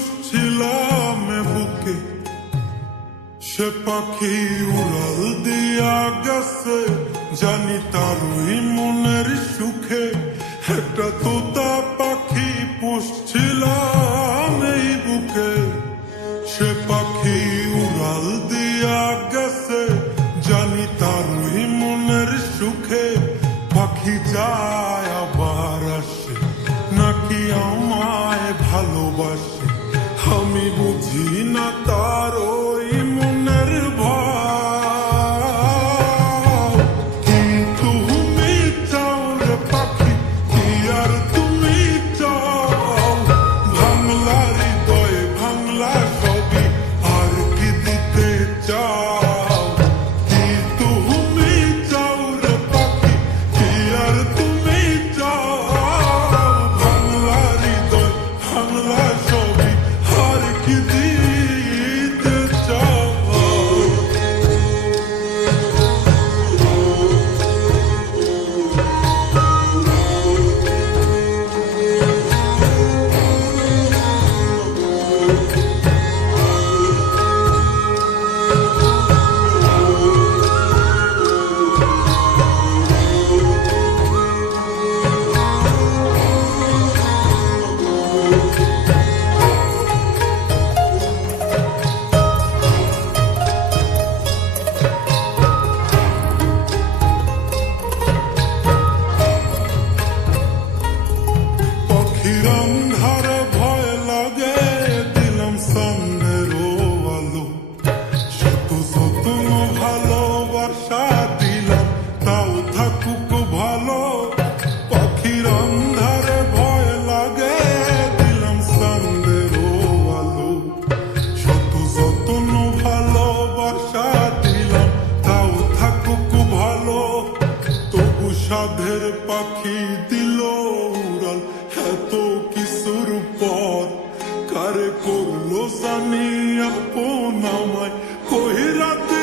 পুষছিলাম বুকে, সে পাখি উড়াল দিয়া গেছে, জানি তারই মনের সুখে। একটা তোতা পাখি পুষছিলাম এই বুকে, সে পাখি উড়াল দিয়া গেছে, জানি তারই মনের সুখে। পাখি যায় আবার আসে, নাকি আমায় ভালোবাসে, আমি বুঝি না তার ওই মনের ভাব। কি তুমি চাও রে পাখি, কি আর তুমি চাও? ভাঙলা হৃদয় ভাঙলা সবই, আর কি দিতে চাও? কি তুমি চাও রে পাখি, কি আর তুমি চাও? ভাঙলা হৃদয় ভাঙলা সবই, আর কি দিতে চাও? পাখির অন্ধারে ভয় লাগে, দিলাম সামনের আলো। শত শত ভালোবাসা দিলাম, তাও থাকুক ভালো। পাখির অন্ধারে ভয় লাগে, দিলাম সামনের আলো। শত শত ভালোবাসা দিলাম, তাও থাকুক ভালো। তবু সাধের পাখি দিল উড়াল, এত কিছুর পর কারে করলো জানি আপন আমায়। কই রাতে